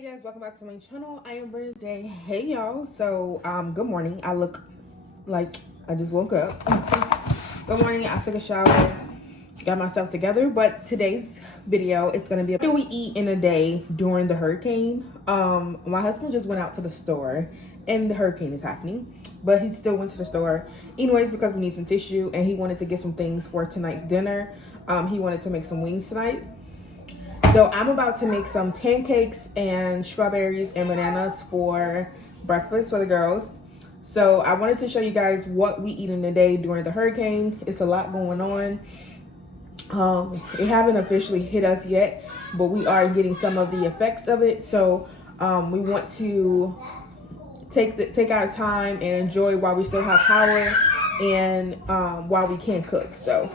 Hey guys, welcome back to my channel. I am Brenda J. Hey y'all. So good morning. I look like I just woke up. Good morning. I took a shower, got myself together, but today's video is going to be what do we eat in a day during the hurricane. My husband just went out to the store and the hurricane is happening, but he still went to the store anyways because we need some tissue and he wanted to get some things for tonight's dinner. He wanted to make some wings tonight. So I'm about to make some pancakes and strawberries and bananas for breakfast for the girls. So I wanted to show you guys what we eat in a day during the hurricane. It's a lot going on. It haven't officially hit us yet, but we are getting some of the effects of it. So we want to take our time and enjoy while we still have power and while we can cook. So.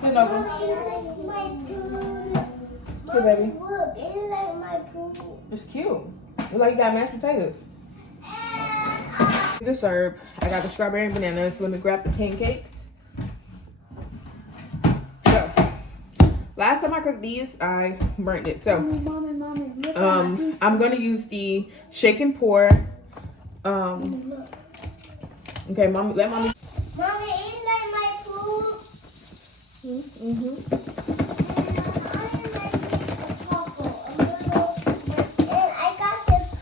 Hey, Nova. Hey, baby. It's cute. Look like you got mashed potatoes. To serve, I got the strawberry and bananas. Let me grab the pancakes. So, last time I cooked these, I burnt it. So, I'm gonna use the shake and pour. Okay, mommy, let mommy. Mommy, is that my food? Mm-hmm. And I got this.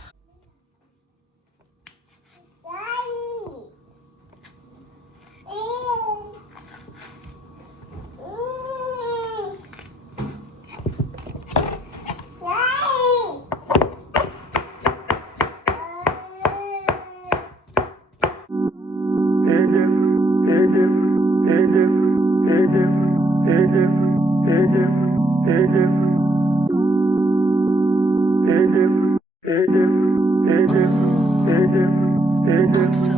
I'm so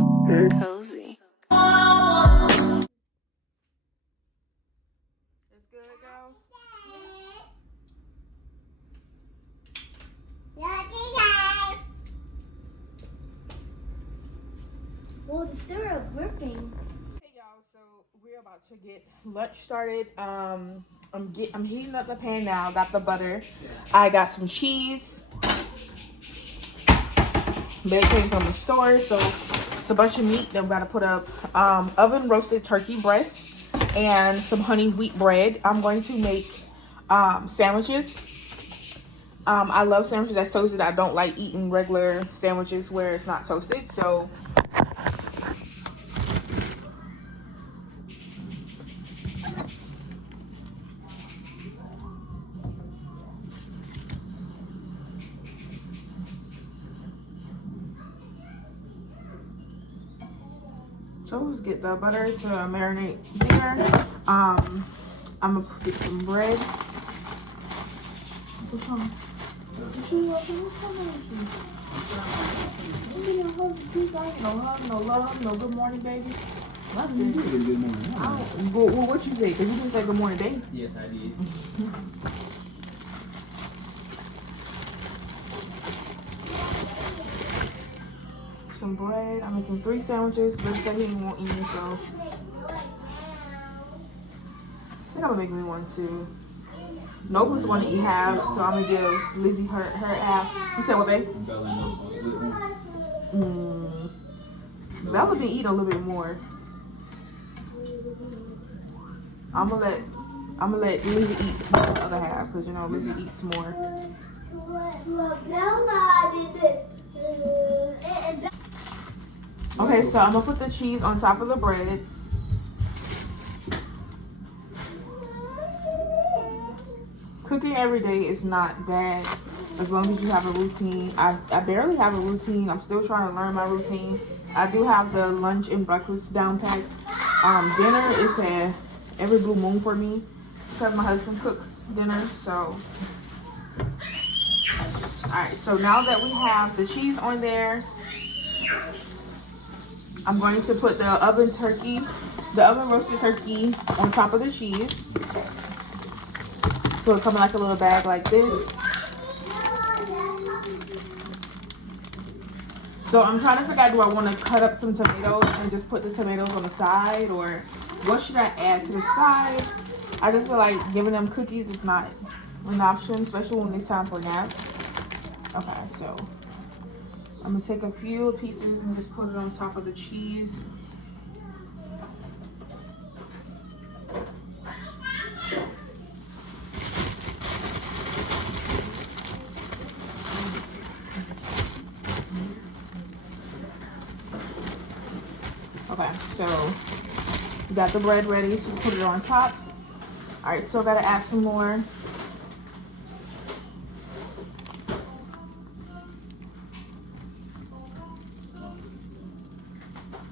cozy. It's good, girls. Oh, the syrup burping. Hey y'all, so we're about to get lunch started. I'm heating up the pan now. Got the butter. I got some cheese. But it came from the store, so it's a bunch of meat. Then we gotta put up oven roasted turkey breast and some honey wheat bread. I'm going to make sandwiches. I love sandwiches that's toasted. I don't like eating regular sandwiches where it's not toasted. So let's get the butter to marinate there. I'm gonna get some bread. No hug, no love, no good morning, baby. Nothing. Good morning. Well, what you say? Because you didn't say good morning, baby. Yes, I did. Some bread. I'm making 3 sandwiches. But said he won't eat, so I think I'm gonna make me one too. Nova's gonna eat half, so I'm gonna give Lizzie her half. You said what, babe? Bella can eat a little bit more. I'm gonna let Lizzie eat the other half because you know Lizzie eats more. Okay, so I'm gonna put the cheese on top of the breads. Cooking every day is not bad as long as you have a routine. I barely have a routine. I'm still trying to learn my routine. I do have the lunch and breakfast down packed. Dinner is every blue moon for me because my husband cooks dinner. So, alright, so now that we have the cheese on there, I'm going to put the oven roasted turkey on top of the cheese. So it'll come in like a little bag like this. So I'm trying to figure out, do I want to cut up some tomatoes and just put the tomatoes on the side, or What should I add to the side? I just feel like giving them cookies is not an option, especially when it's time for nap. Okay, so I'm gonna take a few pieces and just put it on top of the cheese. Okay, so we got the bread ready, so we put it on top. All right, so gotta add some more.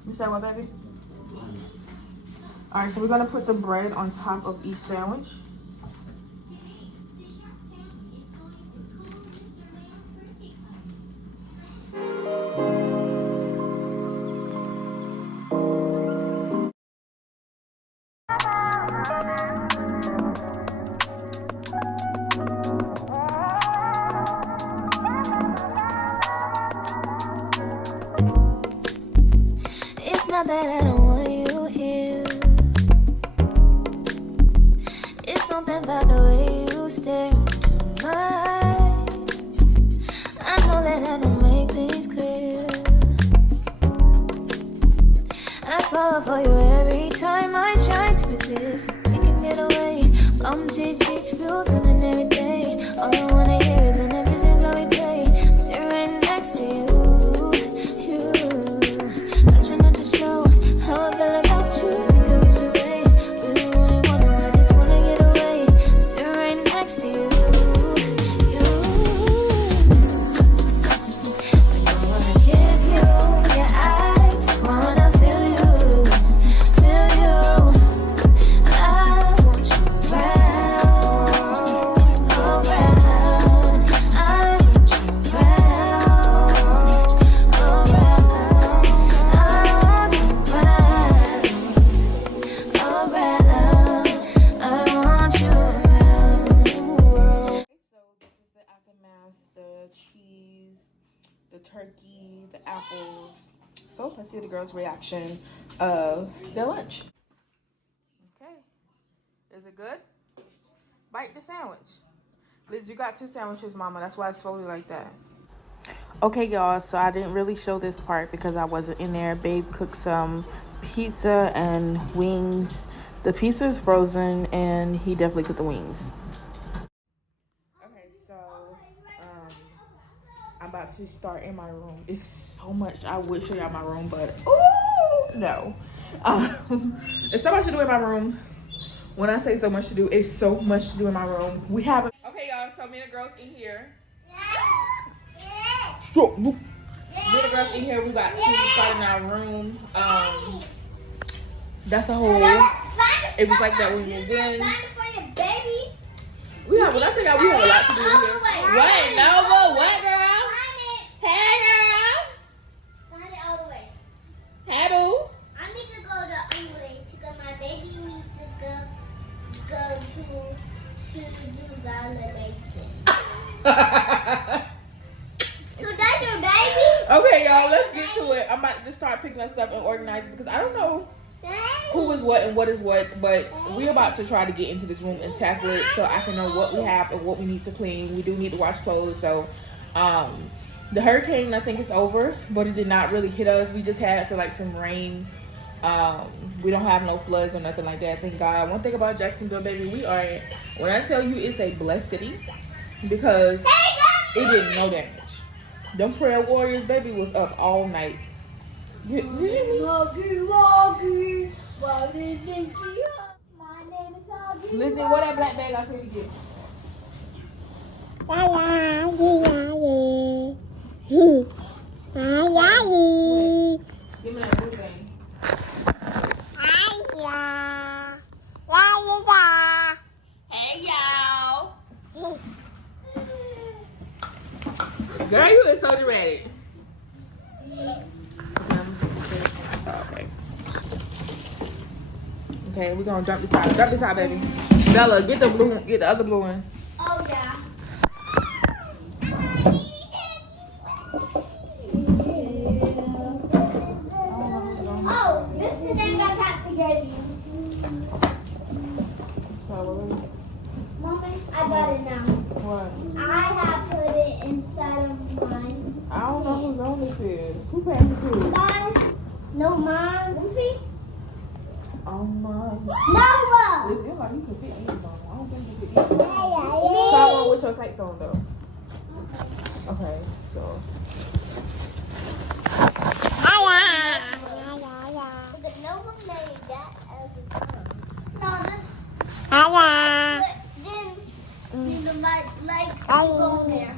You said what, baby? All right, so we're gonna put the bread on top of each sandwich. It's not that I don't want you here. It's something about the way you stare into my eyes. I know that I don't make things clear. I fall for you every time I try to resist. We can get away. Come chase beach views and then every day. All I wanna hear is an visions that we play. Sit right next to you. I try not to show how I feel about you. Think I wish away. Really wanna, I just wanna get away. Sit right next to you. I wanna kiss you. Yeah, I just wanna feel you. Feel you. I want you around, around. I want you around, around. I want you around, around. I want you around. So this is the aftermath, the cheese, the turkey, the apples. So let's see the girls' reaction of their lunch. Okay, is it good? Bite the sandwich. Liz, you got 2 sandwiches, mama. That's why it's folded like that. Okay, y'all, so I didn't really show this part because I wasn't in there. Babe cooked some pizza and wings. The pizza is frozen, and he definitely cooked the wings. Okay, so I'm about to start in my room. It's so much. I would show y'all my room, but ooh, no. It's so much to do in my room. When I say so much to do, it's so much to do in my room. We have okay, y'all. So me and the girls in here. So me and the girls in here. We got to start in our room. That's a whole. It was like that when we moved in. We have. When I say y'all, we have a lot to do in here. What, Nova? What, girl? Hey, girl. Sign it all the way. Hey, boo. I need to go to England because my baby needs to go to do the elevation. So that's your baby? Okay, y'all, let's get to it. I'm about to just start picking up stuff and organizing because I don't know who is what and what is what, but we're about to try to get into this room and tackle it so I can know what we have and what we need to clean. We do need to wash clothes, so the hurricane, I think, is over, but it did not really hit us. We just had some rain. We don't have no floods or nothing like that, thank God. One thing about Jacksonville, baby, when I tell you it's a blessed city, because it did no damage. Them prayer warriors, baby, was up all night. You hear me? Lizzie, what that black bag I said to get? Give me that blue thing. Hey, y'all. Girl, you is so dramatic. Okay, we're gonna dump this out. Dump this out, baby. Bella, get the blue, get the other blue one. Oh, yeah. Oh, this is the thing I have to get you. No, Mom. See? Oh my. Nova. It feels like you can fit any on. I don't think you can fit any on. Try one with your tights on though. Okay, so. But Nova made that every time. No, this. Then you know, like you go in there.